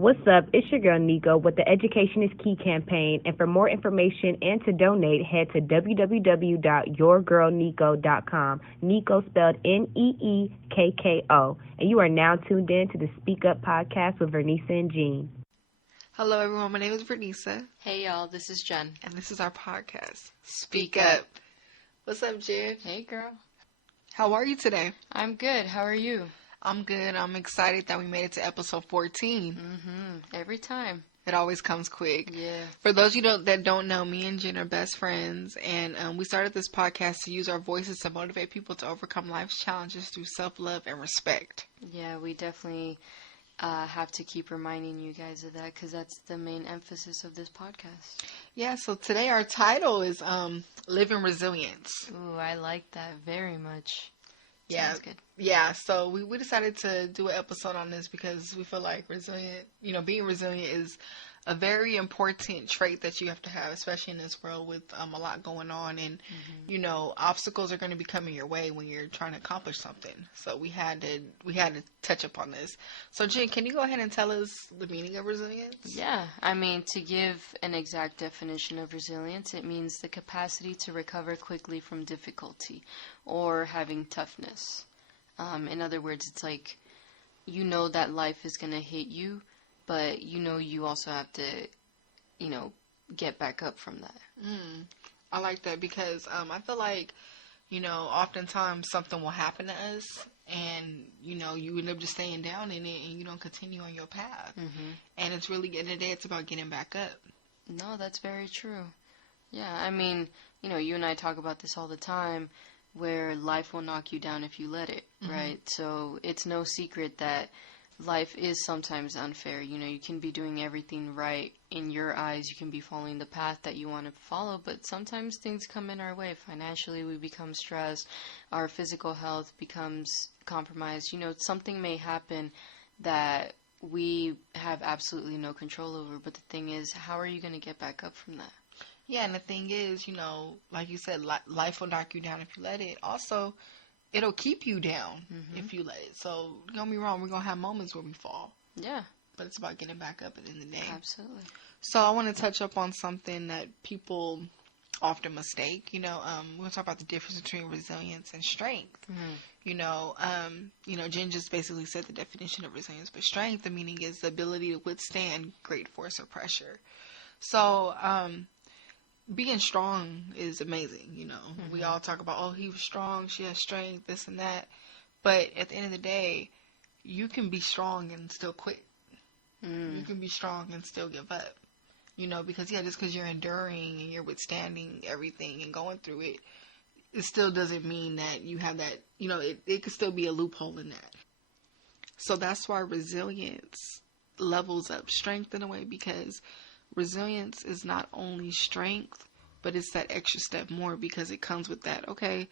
What's up? It's your girl Nico with the Education is Key campaign, and for more information and to donate, head to www.yourgirlnico.com. Nico spelled Neekko, and you are now tuned in to the SpeakUp podcast with Vernisa and Jean. Hello everyone, my name is Vernisa. Hey y'all, this is Jen. And this is our podcast, Speak Up. What's up, Jen? Hey girl. How are you today? I'm good. How are you? I'm good. I'm excited that we made it to episode 14. Every time. It always comes quick. Yeah. For those of you that don't know, me and Jen are best friends, and we started this podcast to use our voices to motivate people to overcome life's challenges through self-love and respect. Yeah, we definitely have to keep reminding you guys of that because that's the main emphasis of this podcast. Yeah, so today our title is Living Resilience. Ooh, I like that very much. Yeah. Sounds good. Yeah, so we decided to do an episode on this because we feel like being resilient is a very important trait that you have to have, especially in this world with a lot going on. And, obstacles are going to be coming your way when you're trying to accomplish something. So we had to touch upon this. So, Jen, can you go ahead and tell us the meaning of resilience? Yeah, I mean, to give an exact definition of resilience, it means the capacity to recover quickly from difficulty or having toughness. In other words, it's like, that life is going to hit you, but you also have to, get back up from that. I like that because I feel like, oftentimes something will happen to us and, you end up just staying down in it and you don't continue on your path. And it's really, at the end of the day, it's about getting back up. No, that's very true. Yeah, I mean, you and I talk about this all the time, where life will knock you down if you let it, right? So it's no secret that life is sometimes unfair. You can be doing everything right in your eyes. You can be following the path that you want to follow, but sometimes things come in our way. Financially, we become stressed. Our physical health becomes compromised. Something may happen that we have absolutely no control over, but the thing is, how are you going to get back up from that? Yeah, and the thing is, like you said, life will knock you down if you let it. Also, it'll keep you down if you let it. So, don't get me wrong, we're going to have moments where we fall. Yeah. But it's about getting back up at the end of the day. Absolutely. So, I want to touch up on something that people often mistake. We're going to talk about the difference between resilience and strength. Jen just basically said the definition of resilience. But strength, the meaning is the ability to withstand great force or pressure. So, being strong is amazing, We all talk about, oh, he was strong, she has strength, this and that. But at the end of the day, you can be strong and still quit. You can be strong and still give up. Because, just because you're enduring and you're withstanding everything and going through it, it still doesn't mean that you have that, it could still be a loophole in that. So that's why resilience levels up strength in a way, because resilience is not only strength, but it's that extra step more because it comes with that, okay,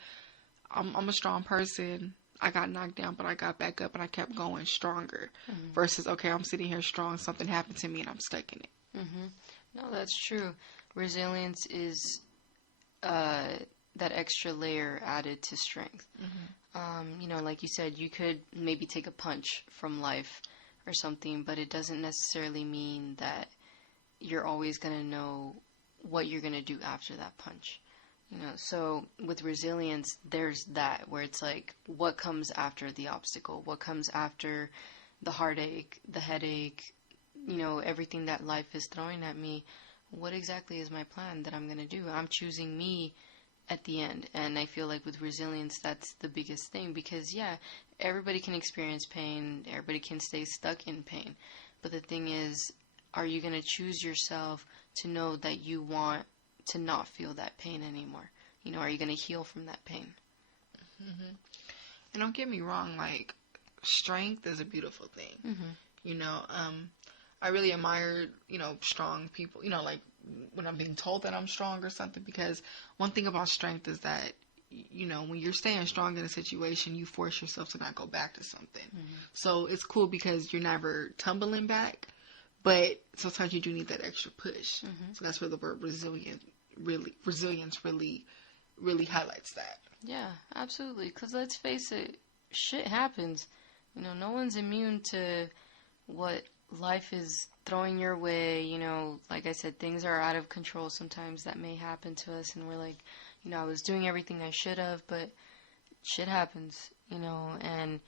I'm a strong person. I got knocked down, but I got back up and I kept going stronger. Versus, okay, I'm sitting here strong, something happened to me and I'm stuck in it. No, that's true. Resilience is that extra layer added to strength. Like you said, you could maybe take a punch from life or something, but it doesn't necessarily mean that you're always going to know what you're going to do after that punch. So with resilience, there's that where it's like, what comes after the obstacle? What comes after the heartache, the headache, everything that life is throwing at me? What exactly is my plan that I'm going to do? I'm choosing me at the end. And I feel like with resilience, that's the biggest thing because, everybody can experience pain. Everybody can stay stuck in pain. But the thing is, are you going to choose yourself to know that you want to not feel that pain anymore? Are you going to heal from that pain? And don't get me wrong, like, strength is a beautiful thing. I really admire, strong people, like when I'm being told that I'm strong or something, because one thing about strength is that, when you're staying strong in a situation, you force yourself to not go back to something. So it's cool because you're never tumbling back. But sometimes you do need that extra push. So that's where the word resilience really highlights that. Yeah, absolutely. Because let's face it, shit happens. No one's immune to what life is throwing your way, you know, like I said, things are out of control sometimes that may happen to us, and we're like, you know, I was doing everything I should have, but shit happens, you know, and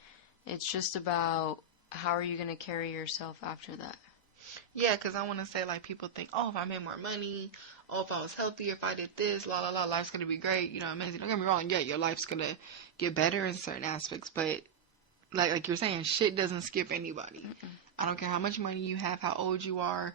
it's just about how are you going to carry yourself after that. Yeah, because I want to say, like, people think, oh, if I made more money, oh, if I was healthier, if I did this, la, la, la, life's going to be great, you know, amazing. Don't get me wrong, yeah, your life's going to get better in certain aspects, but like you're saying, shit doesn't skip anybody. Mm-mm. I don't care how much money you have, how old you are,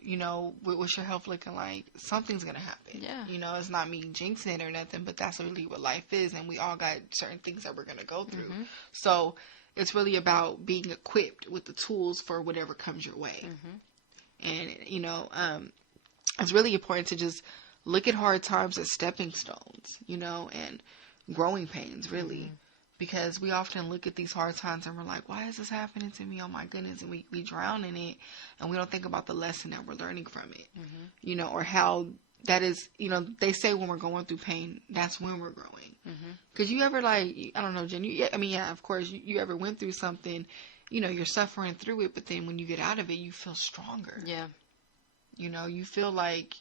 you know, what's your health looking like, something's going to happen. Yeah. You know, it's not me jinxing it or nothing, but that's really what life is, and we all got certain things that we're going to go through. Mm-hmm. So it's really about being equipped with the tools for whatever comes your way. Mm-hmm. And, you know, it's really important to just look at hard times as stepping stones, you know, and growing pains, really. Mm-hmm. Because we often look at these hard times and we're like, why is this happening to me? Oh my goodness. And we drown in it, and we don't think about the lesson that we're learning from it, Mm-hmm. you know, or how that is, you know, they say when we're going through pain, that's when we're growing. Mm-hmm. Because you ever, like, I don't know, Jen, yeah, of course, you ever went through something, you know, you're suffering through it, but then when you get out of it, you feel stronger. Yeah. You know, you feel like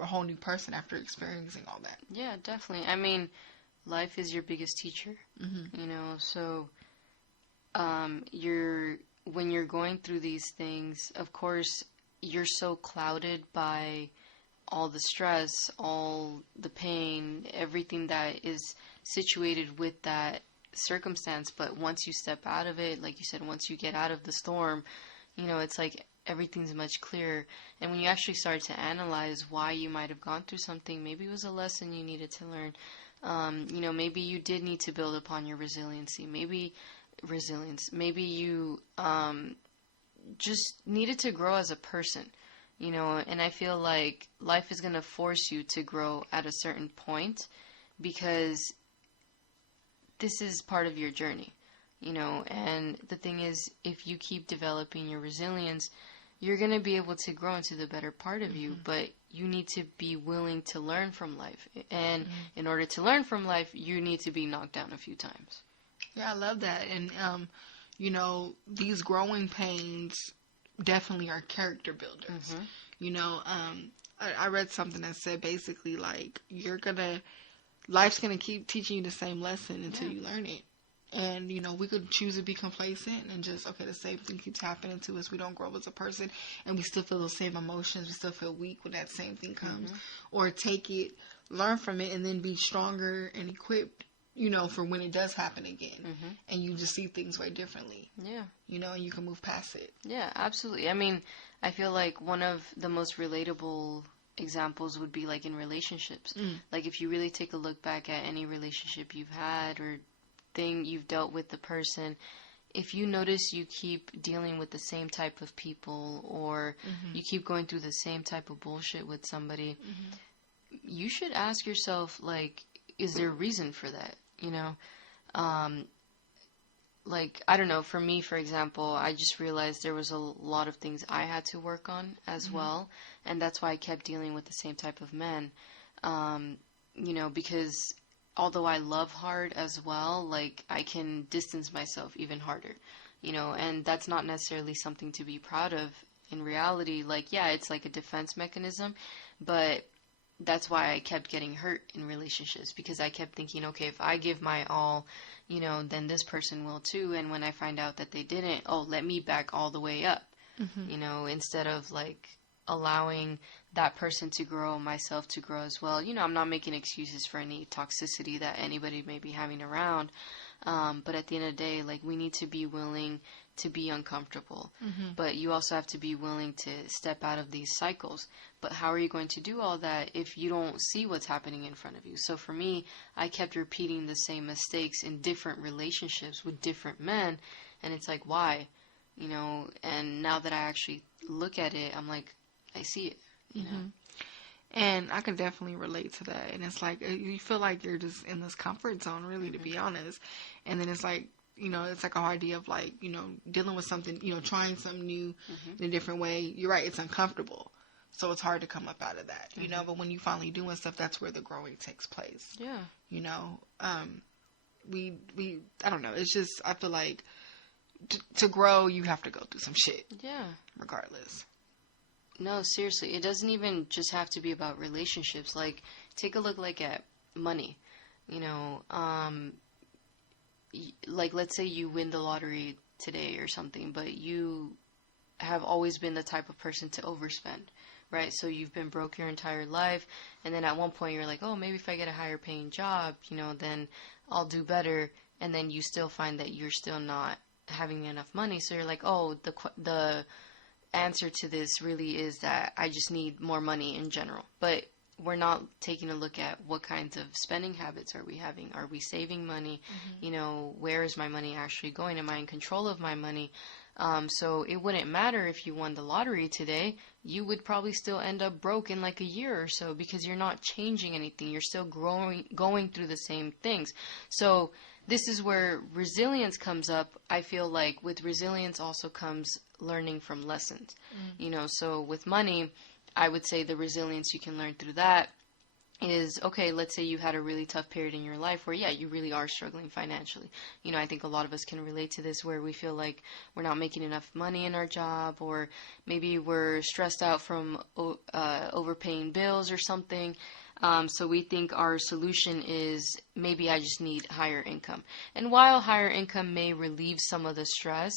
a whole new person after experiencing all that. Yeah, definitely. I mean, life is your biggest teacher, Mm-hmm. you know, so when you're going through these things, of course, you're so clouded by all the stress, all the pain, everything that is situated with that circumstance. But once you step out of it, like you said, once you get out of the storm, you know, it's like everything's much clearer. And when you actually start to analyze why you might have gone through something, maybe it was a lesson you needed to learn. You know, maybe you did need to build upon your resiliency. Maybe you just needed to grow as a person, you know, and I feel like life is going to force you to grow at a certain point because this is part of your journey, you know, and the thing is, if you keep developing your resilience, you're going to be able to grow into the better part of you, but you need to be willing to learn from life. And in order to learn from life, you need to be knocked down a few times. Yeah, I love that. And, you know, these growing pains definitely are character builders. Mm-hmm. You know, I read something that said basically, like, life's going to keep teaching you the same lesson until you learn it. And, you know, we could choose to be complacent and just, okay, the same thing keeps happening to us. We don't grow as a person, and we still feel those same emotions. We still feel weak when that same thing comes. Or take it, learn from it, and then be stronger and equipped, you know, for when it does happen again. And you just see things way differently. Yeah. You know, and you can move past it. Yeah, absolutely. I mean, I feel like one of the most relatable examples would be like in relationships. Like if you really take a look back at any relationship you've had or thing you've dealt with the person, if you notice you keep dealing with the same type of people or you keep going through the same type of bullshit with somebody, you should ask yourself, like, is there a reason for that? You know, like, I don't know, for me, for example, I just realized there was a lot of things I had to work on as well, and that's why I kept dealing with the same type of men, you know, because although I love hard as well, like, I can distance myself even harder, you know, and that's not necessarily something to be proud of in reality. Like, yeah, it's like a defense mechanism, but that's why I kept getting hurt in relationships, because I kept thinking, okay, if I give my all, you know, then this person will too, and when I find out that they didn't, oh, let me back all the way up, you know, instead of, like, allowing that person to grow, myself to grow as well. You know, I'm not making excuses for any toxicity that anybody may be having around, but at the end of the day, like, we need to be willing to be uncomfortable, but you also have to be willing to step out of these cycles. But how are you going to do all that if you don't see what's happening in front of you? So for me, I kept repeating the same mistakes in different relationships with different men, and it's like, why? You know, and now that I actually look at it, I'm like, I see it, you know? And I can definitely relate to that. And it's like, you feel like you're just in this comfort zone, really, to be honest. And then it's like, you know, it's like a hard idea of, like, you know, dealing with something, you know, trying something new in a different way. You're right, it's uncomfortable. So it's hard to come up out of that, you know. But when you finally doing stuff, that's where the growing takes place. Yeah. You know, I don't know. It's just, I feel like to grow, you have to go through some shit. Yeah. Regardless. No, seriously, it doesn't even just have to be about relationships. Like, take a look at money. You know, like, let's say you win the lottery today or something, but you have always been the type of person to overspend, right? So you've been broke your entire life, and then at one point you're like, oh, maybe if I get a higher paying job, you know, then I'll do better, and then you still find that you're still not having enough money, so you're like, oh, the answer to this really is that I just need more money in general. But we're not taking a look at what kinds of spending habits are we having. Are we saving money? Mm-hmm. You know, where is my money actually going? Am I in control of my money? So it wouldn't matter if you won the lottery today. You would probably still end up broke in like a year or so because you're not changing anything. You're still going through the same things. So this is where resilience comes up. I feel like with resilience also comes learning from lessons. You know, so with money, I would say the resilience you can learn through that is, okay, let's say you had a really tough period in your life where, yeah, you really are struggling financially. You know, I think a lot of us can relate to this, where we feel like we're not making enough money in our job, or maybe we're stressed out from overpaying bills or something. So we think our solution is, maybe I just need higher income. And while higher income may relieve some of the stress,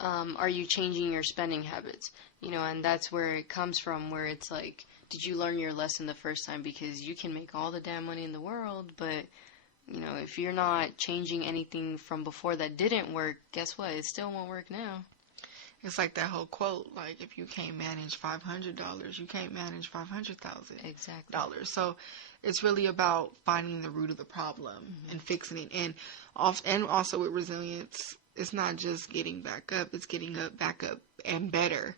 are you changing your spending habits? You know, and that's where it comes from, where it's like, did you learn your lesson the first time? Because you can make all the damn money in the world, but, you know, if you're not changing anything from before that didn't work, guess what? It still won't work now. It's like that whole quote, like, if you can't manage $500, you can't manage $500,000. Exactly. So it's really about finding the root of the problem and fixing it. And also with resilience, it's not just getting back up, it's getting back up and better.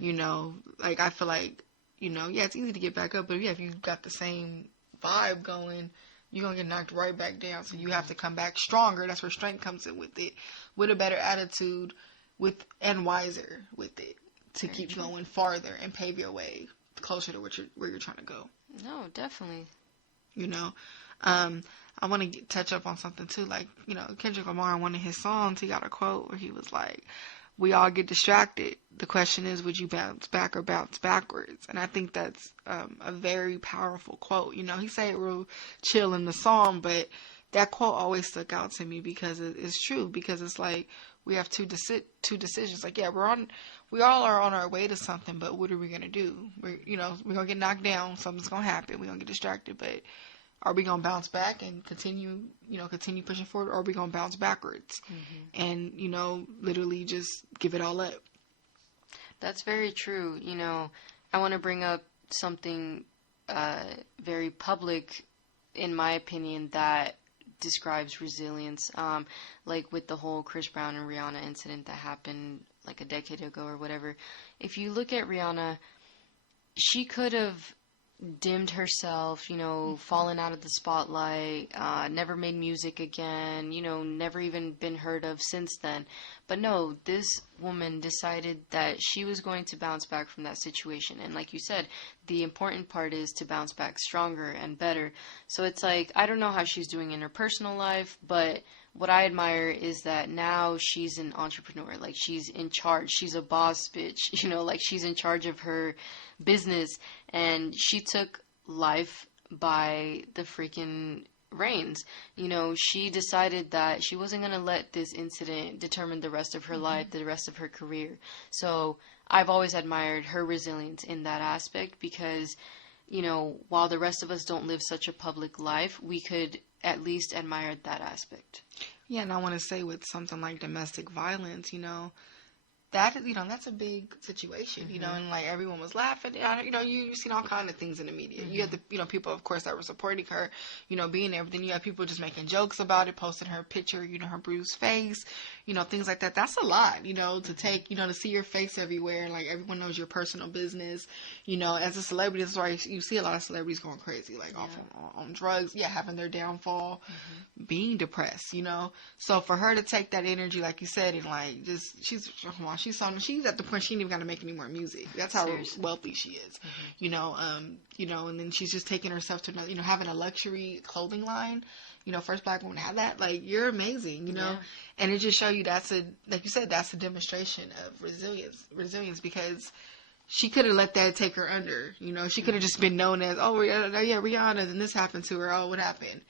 You know, like, I feel like, you know, yeah, it's easy to get back up, but yeah, if you got the same vibe going, you're going to get knocked right back down. So you have to come back stronger. That's where strength comes in with it, with a better attitude, and wiser with it, to keep going farther and pave your way closer to where you're trying to go. No, definitely. You know, I want to touch up on something too. Like, you know, Kendrick Lamar, in one of his songs, he got a quote where he was like, we all get distracted. The question is, would you bounce back or bounce backwards? And I think that's a very powerful quote. You know, he said it real chill in the song, but that quote always stuck out to me because it's true. Because it's like, we have two decisions. Like, yeah, we all are on our way to something, but what are we gonna do? We're gonna get knocked down. Something's gonna happen. We're gonna get distracted, but are we gonna bounce back and continue pushing forward, or are we gonna bounce backwards and, you know, literally just give it all up? That's very true. You know, I want to bring up something very public, in my opinion, that describes resilience, like with the whole Chris Brown and Rihanna incident that happened like a decade ago or whatever. If you look at Rihanna, she could have dimmed herself, you know, fallen out of the spotlight, never made music again, you know, never even been heard of since then. But no, this woman decided that she was going to bounce back from that situation. And like you said, the important part is to bounce back stronger and better. So it's like, I don't know how she's doing in her personal life, but what I admire is that now she's an entrepreneur. Like, she's in charge. She's a boss bitch, you know, like, she's in charge of her business, and she took life by the freaking reins. You know, she decided that she wasn't going to let this incident determine the rest of her life, the rest of her career. So I've always admired her resilience in that aspect, because, you know, while the rest of us don't live such a public life, we could at least admire that aspect. Yeah, and I want to say, with something like domestic violence, you know, that's a big situation, you know, and like, everyone was laughing, you know, you've seen all kinds of things in the media. You had the, you know, people, of course, that were supporting her, you know, being there, but then you have people just making jokes about it, posting her picture, you know, her bruised face, you know, things like that. That's a lot, you know, to take, you know, to see your face everywhere, and like, everyone knows your personal business, you know, as a celebrity. That's why you see a lot of celebrities going crazy, like, off on drugs, having their downfall, being depressed, you know. So for her to take that energy, like you said, and like, just, she's at the point she ain't even got to make any more music. That's how wealthy she is, you know, and then she's just taking herself to another, you know, having a luxury clothing line, first black woman to have that. Like, you're amazing, Yeah. and it just show you like you said, that's a demonstration of resilience, because she could have let that take her under, she could have just been known as, oh yeah, Rihanna, and this happened to her. Oh, what happened?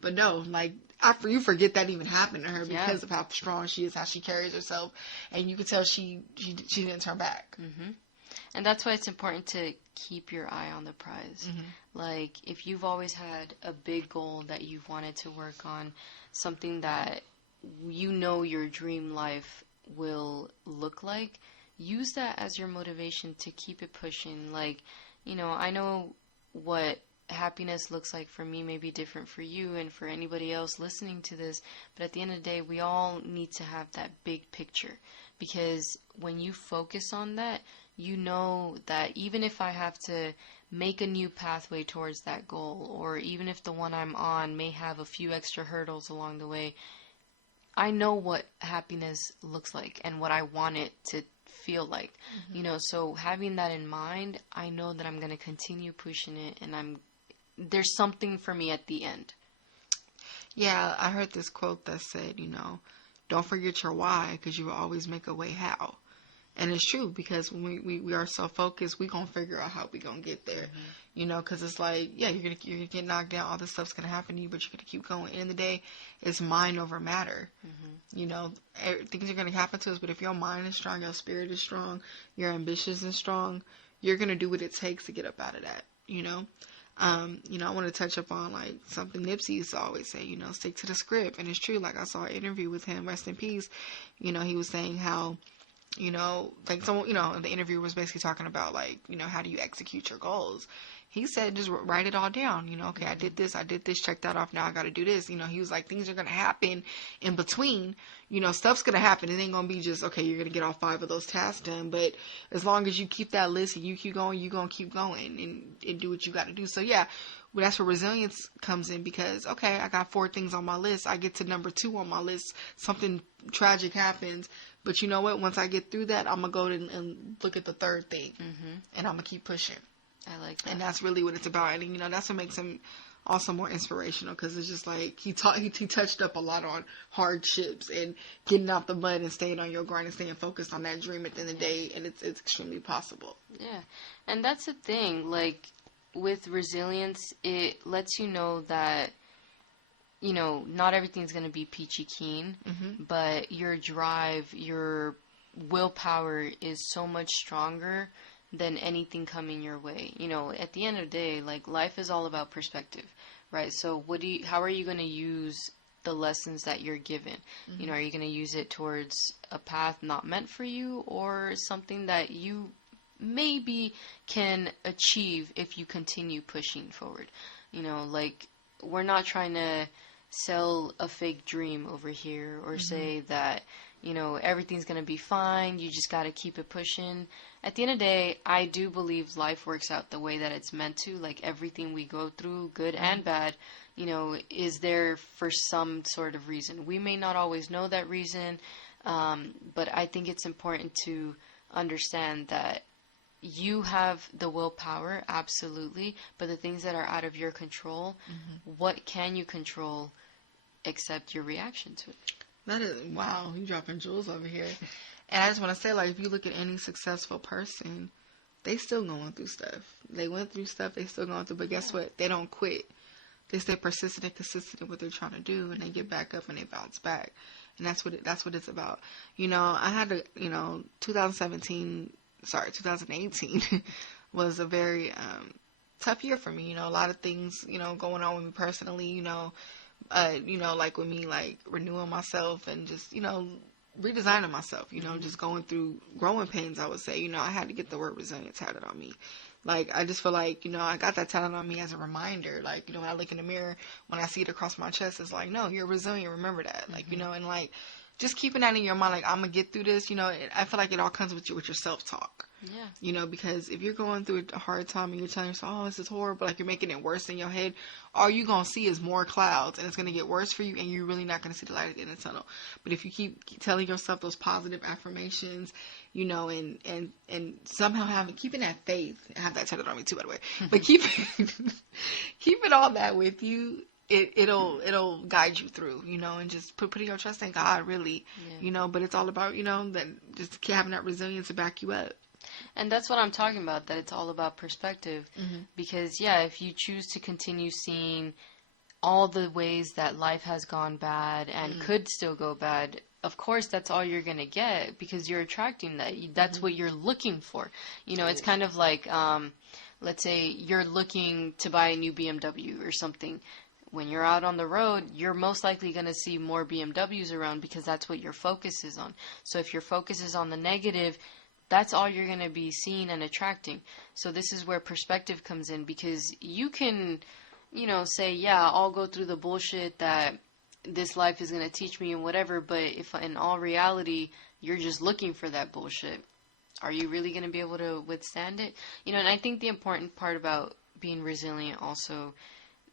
But no, like, after you forget that even happened to her because of how strong she is, how she carries herself, and you could tell she didn't turn back. Mm-hmm. And that's why it's important to keep your eye on the prize. Mm-hmm. Like, if you've always had a big goal that you've wanted to work on, something that your dream life will look like, use that as your motivation to keep it pushing. Like, I know what happiness looks like for me may be different for you and for anybody else listening to this, but at the end of the day, we all need to have that big picture, because when you focus on that, you know that even if I have to make a new pathway towards that goal, or even if the one I'm on may have a few extra hurdles along the way, I know what happiness looks like and what I want it to feel like. So having that in mind, I know that I'm going to continue pushing it, and there's something for me at the end. Yeah, I heard this quote that said, don't forget your why, because you will always make a way how. And it's true, because when we are so focused, we going to figure out how we going to get there. Because it's like, yeah, you're gonna get knocked down, all this stuff's going to happen to you, but you're going to keep going. At the end of the day, it's mind over matter. Things are going to happen to us, but if your mind is strong, your spirit is strong, your ambitions is strong, you're going to do what it takes to get up out of that, I want to touch upon, like, something Nipsey used to always say, stick to the script. And it's true. Like, I saw an interview with him, rest in peace. He was saying how, like, someone, the interview was basically talking about, like, how do you execute your goals? He said, just write it all down. Okay, I did this, check that off. Now I got to do this. He was like, things are going to happen in between. Stuff's going to happen. It ain't going to be just, okay, you're going to get all 5 of those tasks done. But as long as you keep that list and you keep going, you're going to keep going and do what you got to do. So, yeah, well, that's where resilience comes in, because, okay, I got 4 things on my list. I get to number 2 on my list. Something tragic happens. But you know what? Once I get through that, I'm going to go and look at the 3rd thing. And I'm going to keep pushing. I like that. And that's really what it's about. And, that's what makes him also more inspirational, because it's just like he touched up a lot on hardships and getting out the mud and staying on your grind and staying focused on that dream at the end of the day. And it's extremely possible. Yeah. And that's the thing. Like, with resilience, it lets you know that, not everything's going to be peachy keen, but your drive, your willpower is so much stronger than anything coming your way. At the end of the day, like, life is all about perspective, right? So how are you going to use the lessons that you're given? Are you going to use it towards a path not meant for you, or something that you maybe can achieve if you continue pushing forward? Like, we're not trying to sell a fake dream over here, or say that, everything's going to be fine, you just got to keep it pushing. At the end of the day, I do believe life works out the way that it's meant to. Like, everything we go through, good and bad, is there for some sort of reason. We may not always know that reason, but I think it's important to understand that you have the willpower, absolutely, but the things that are out of your control, what can you control except your reaction to it? That is, wow, you dropping jewels over here. And I just want to say, like, if you look at any successful person, they still going through stuff. They went through stuff, they still going through, but guess what? They don't quit. They stay persistent and consistent in what they're trying to do, and they get back up and they bounce back. And that's what it's about. I had to, 2018 was a very tough year for me. A lot of things, going on with me personally, like with me, like renewing myself and just, redesigning myself, just going through growing pains, I would say. I had to get the word resilience tatted on me. Like, I just feel like, I got that tatted on me as a reminder. Like, when I look in the mirror, when I see it across my chest, it's like, no, you're resilient. Remember that. Like, and like, just keeping that in your mind, like, I'm going to get through this, I feel like it all comes with your self-talk. Yeah. Because if you're going through a hard time and you're telling yourself, oh, this is horrible, like, you're making it worse in your head, all you're going to see is more clouds, and it's going to get worse for you, and you're really not going to see the light at the end of the tunnel. But if you keep telling yourself those positive affirmations, and somehow keeping that faith, I have that tatted on me too, by the way, but keeping all that with you, it'll guide you through, and just putting your trust in God, really, but it's all about, that just having that resilience to back you up. And that's what I'm talking about, that it's all about perspective. Because, if you choose to continue seeing all the ways that life has gone bad and could still go bad, of course, that's all you're going to get, because you're attracting that. That's what you're looking for. It's kind of like, let's say you're looking to buy a new BMW or something. When you're out on the road, you're most likely going to see more BMWs around, because that's what your focus is on. So if your focus is on the negative, that's all you're going to be seeing and attracting. So this is where perspective comes in, because you can, say, yeah, I'll go through the bullshit that this life is going to teach me and whatever, but if in all reality you're just looking for that bullshit, are you really going to be able to withstand it? And I think the important part about being resilient also,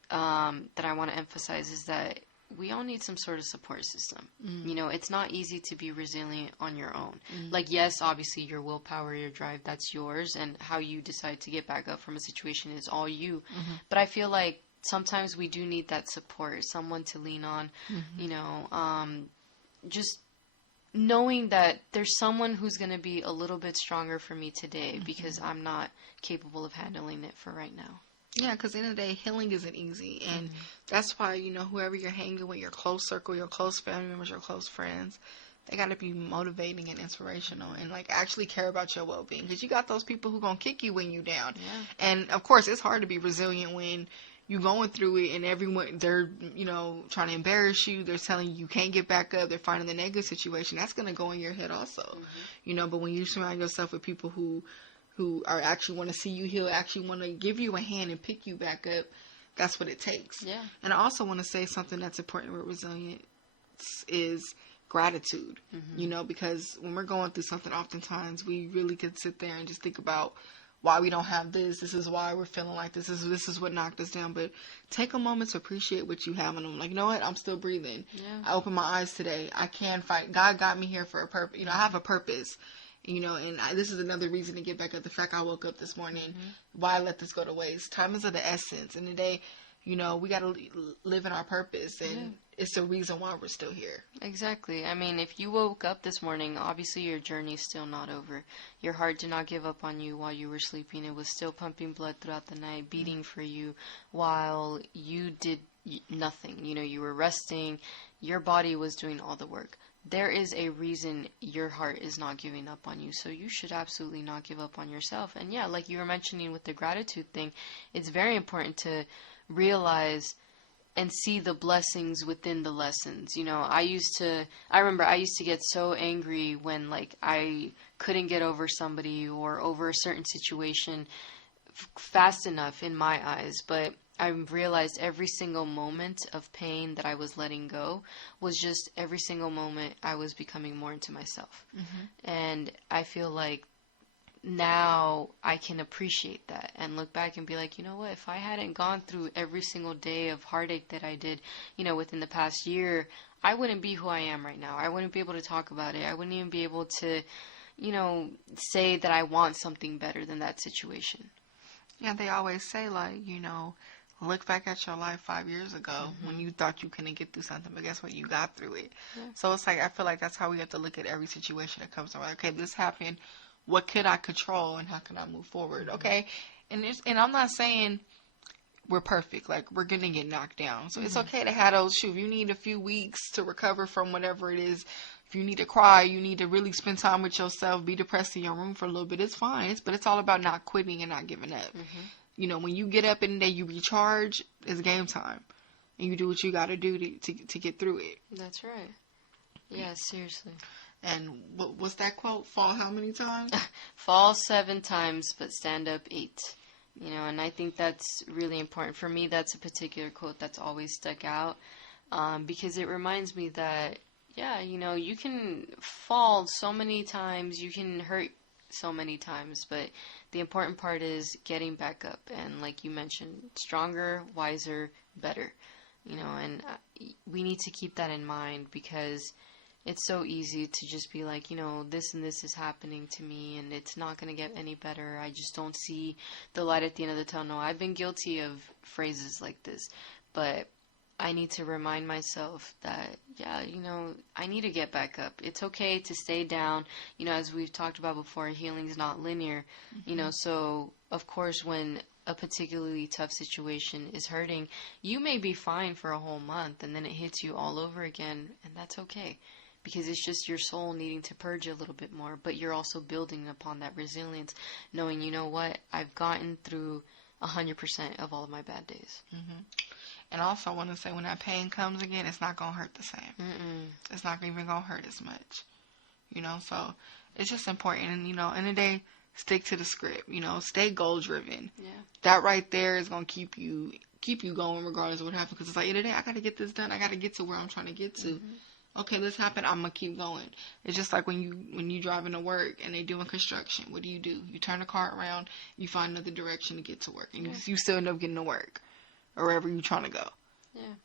that I want to emphasize, is that we all need some sort of support system. It's not easy to be resilient on your own. Like, yes, obviously your willpower, your drive, that's yours, and how you decide to get back up from a situation is all you. But I feel like sometimes we do need that support, someone to lean on, just knowing that there's someone who's going to be a little bit stronger for me today, because I'm not capable of handling it for right now. Yeah, because at the end of the day, healing isn't easy. And that's why, whoever you're hanging with, your close circle, your close family members, your close friends, they got to be motivating and inspirational and, actually care about your well-being. Because you got those people who going to kick you when you down. Yeah. And, of course, it's hard to be resilient when you're going through it and everyone, they're, trying to embarrass you. They're telling you can't get back up. They're finding the negative situation. That's going to go in your head also. But when you surround yourself with people who are actually want to see you heal, actually want to give you a hand and pick you back up, that's what it takes. Yeah. And I also want to say something that's important with resilience is gratitude, because when we're going through something, oftentimes we really could sit there and just think about why we don't have this. This is why we're feeling like this. This is what knocked us down. But take a moment to appreciate what you have. And I'm like, you know what? I'm still breathing. Yeah. I opened my eyes today. I can fight. God got me here for a purpose. I have a purpose. This is another reason to get back up. The fact I woke up this morning, why let this go to waste? Time is of the essence. And today, we got to live in our purpose. And it's the reason why we're still here. Exactly. I mean, if you woke up this morning, obviously your journey is still not over. Your heart did not give up on you while you were sleeping. It was still pumping blood throughout the night, beating for you while you did nothing. You were resting. Your body was doing all the work. There is a reason your heart is not giving up on you, so you should absolutely not give up on yourself. And yeah, like you were mentioning with the gratitude thing, it's very important to realize and see the blessings within the lessons. I remember I used to get so angry when I couldn't get over somebody or over a certain situation fast enough in my eyes, but I realized every single moment of pain that I was letting go was just every single moment I was becoming more into myself. And I feel like now I can appreciate that and look back and be like, you know what, if I hadn't gone through every single day of heartache that I did, within the past year, I wouldn't be who I am right now. I wouldn't be able to talk about it. I wouldn't even be able to, say that I want something better than that situation. Yeah, they always say, look back at your life 5 years ago when you thought you couldn't get through something, but guess what? You got through it. Yeah. So it's I feel like that's how we have to look at every situation that comes around. Okay, this happened. What could I control and how can I move forward? Okay, and I'm not saying we're perfect. We're going to get knocked down. So it's okay to have those, if you need a few weeks to recover from whatever it is, if you need to cry, you need to really spend time with yourself, be depressed in your room for a little bit, it's fine. But it's all about not quitting and not giving up. When you get up in the day, you recharge, it's game time. And you do what you got to do to get through it. That's right. Yeah, seriously. And what's that quote? Fall how many times? Fall 7 times, but stand up 8. And I think that's really important. For me, that's a particular quote that's always stuck out. Because it reminds me that, you can fall so many times, you can hurt so many times, but the important part is getting back up. And like you mentioned, stronger, wiser, better. And we need to keep that in mind, because it's so easy to just be like, this and this is happening to me and it's not going to get any better. I just don't see the light at the end of the tunnel. I've been guilty of phrases like this, but I need to remind myself that, yeah, I need to get back up. It's okay to stay down. As we've talked about before, healing is not linear. So of course when a particularly tough situation is hurting, you may be fine for a whole month and then it hits you all over again, and that's okay. Because it's just your soul needing to purge a little bit more, but you're also building upon that resilience, knowing, you know what, I've gotten through 100% of all of my bad days. And also I want to say, when that pain comes again, it's not going to hurt the same. It's not even going to hurt as much. So it's just important. And, in the day, stick to the script. Stay goal driven. Yeah. That right there is going to keep you going regardless of what happens. Because it's like, in the day, I got to get this done. I got to get to where I'm trying to get to. Okay, this happened. I'm going to keep going. It's just like when you driving to work and they doing construction. What do? You turn the car around, you find another direction to get to work. And you still end up getting to work or wherever you're trying to go. Yeah.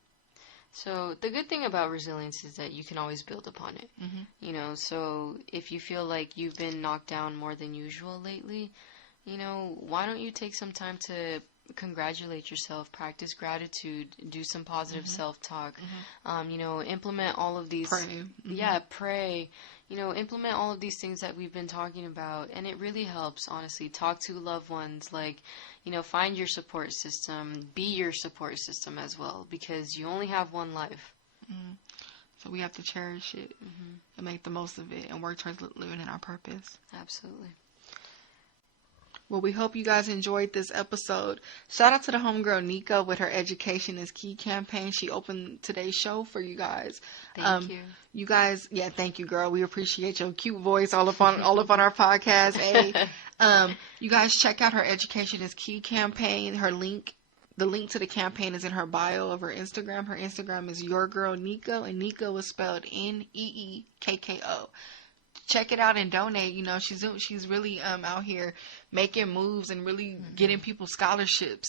So the good thing about resilience is that you can always build upon it. So if you feel like you've been knocked down more than usual lately, why don't you take some time to congratulate yourself, practice gratitude, do some positive self-talk, implement all of these. Pray. Yeah, pray. Implement all of these things that we've been talking about, and it really helps, honestly. Talk to loved ones, find your support system, be your support system as well, because you only have one life. So we have to cherish it and make the most of it and work towards living in our purpose. Absolutely. Well, we hope you guys enjoyed this episode. Shout out to the homegirl Nika with her Education is Key campaign. She opened today's show for you guys. Thank you. You guys, thank you, girl. We appreciate your cute voice all up on our podcast. Hey, you guys check out her Education is Key campaign. The link to the campaign is in her bio of her Instagram. Her Instagram is Your Girl Nico, and Nico is spelled Neekko. Check it out and donate. She's really out here making moves and really getting people scholarships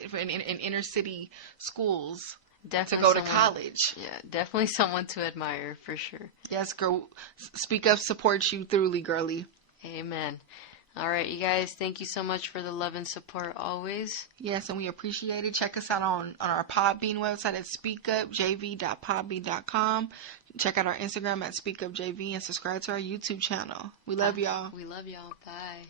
in inner city schools to go to college. Yeah, definitely someone to admire for sure. Yes, girl. Speak Up supports you throughly, girly. Amen. All right, you guys, thank you so much for the love and support always. Yes, and we appreciate it. Check us out on our Podbean website at speakupjv.podbean.com. Check out our Instagram at speakupjv and subscribe to our YouTube channel. We love y'all. We love y'all. Bye.